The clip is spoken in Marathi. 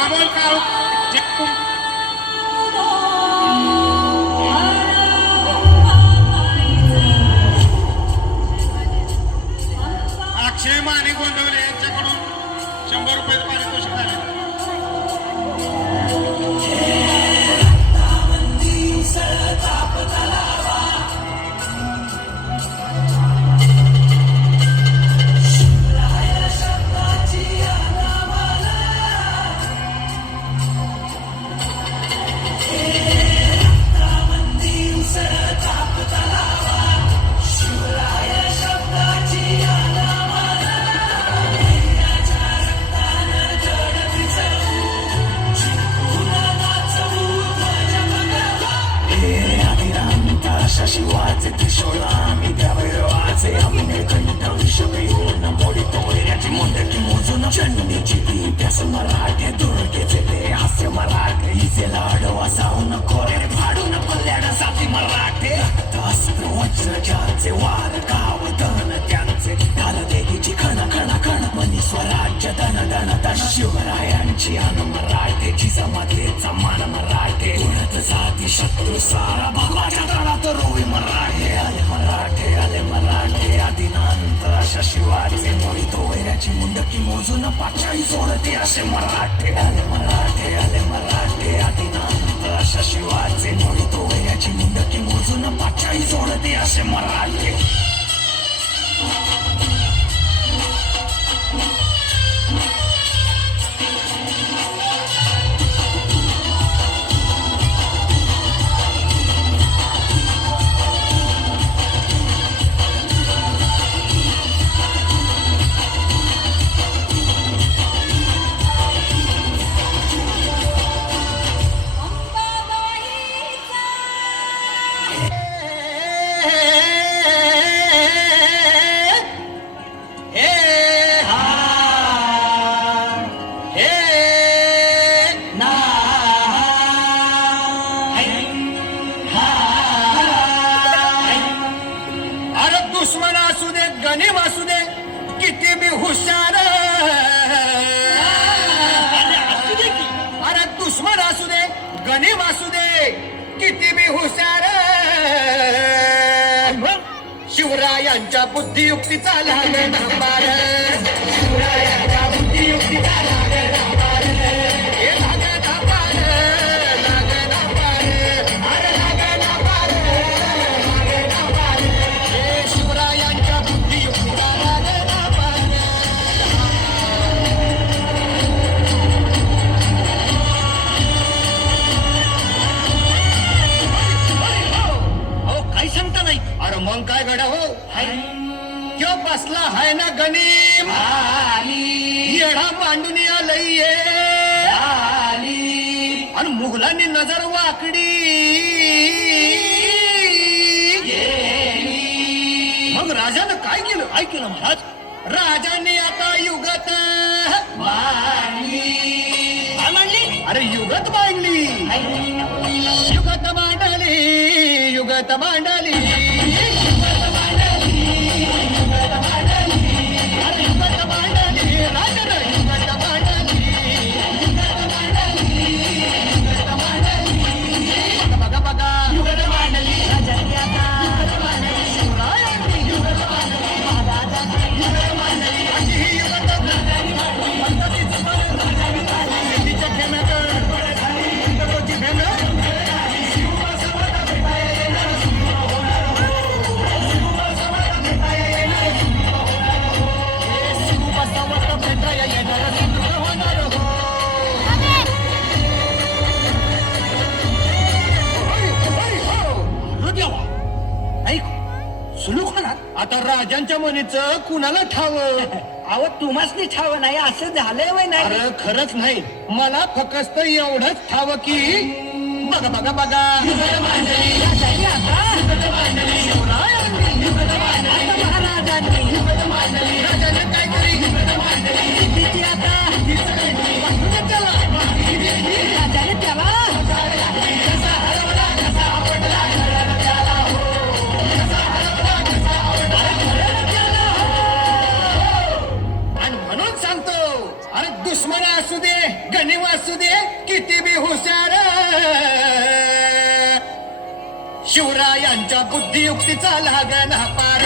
अमोल काळू अक्षय माने गोंदवले यांच्याकडून 100 रुपये पारितोषिक झाले. शिवाचे त्रिशूळा मी त्या भैरवाचे आम्ही कंठ विषपेऊन मोडितो वैऱ्याची मुंडकी मोजून चंडीची ती त्यास मराठे दुर्गेचे ते हास्य मराठे इजेला अडवा साहून खोरे फाडून पल्ल्याड साथी मराठे अस्त्र वज्र ज्यांचे वार गावधन त्यांचे काल देवीची खण खण खण मनी स्वराज्य धन धन धन शिवरायांची अन मराठेची जमातेचा मान मराठे उडत जाती शत्रू सारा भगवाच्या तळात रोवी मराठे आले मराठे आदिनांत अशा शिवाचे मोडीतो वैऱ्याची मुंडकी मोजून पाचाई सोडते असे मराठे आले मराठे आदिनांत अशा शिवाचे मोडीतो वैऱ्याची मुंडकी मोजून पाचाई सोडते असे मराठे. दुश्मन असू दे गणिम असू दे किती बी हुशार अरे दुश्मन असू दे गणिम असू दे किती बी हुशार शिवरायांच्या बुद्धियुक्तीचा लागण बार शिवरायांच्या बुद्धियुक्तीचा लागण बार हे लागण बार लागण बार अरे लागण बार लागण बार हे शिवरायांच्या बुद्धियुक्तीचा लागण बार. अहो काही सांगता नाही. अरे मग काय घडा हो क्यों बसला हाय ना गणिम येडा मांडून आलंय आणि मुघलांनी नजर वाकडी मग राजानं काय केलं महाराज? राजांनी आता युगत काय मांडली? अरे युगत मांडली युगत मांडली युगत मांडली आता राजांच्या मनीचं कुणाला ठावं? अहो तुम्हाच ठाव नाही असं झालंय वय नाही. अरे खरंच नाही मला फक्त एवढंच ठावं की बघा बघा बघा राजाने काय करी आणि म्हणून सांगतो अरे दुश्मन असू दे गणिम असू दे किती बी हुशार शिवरायांच्या बुद्धियुक्तीचा लागण पार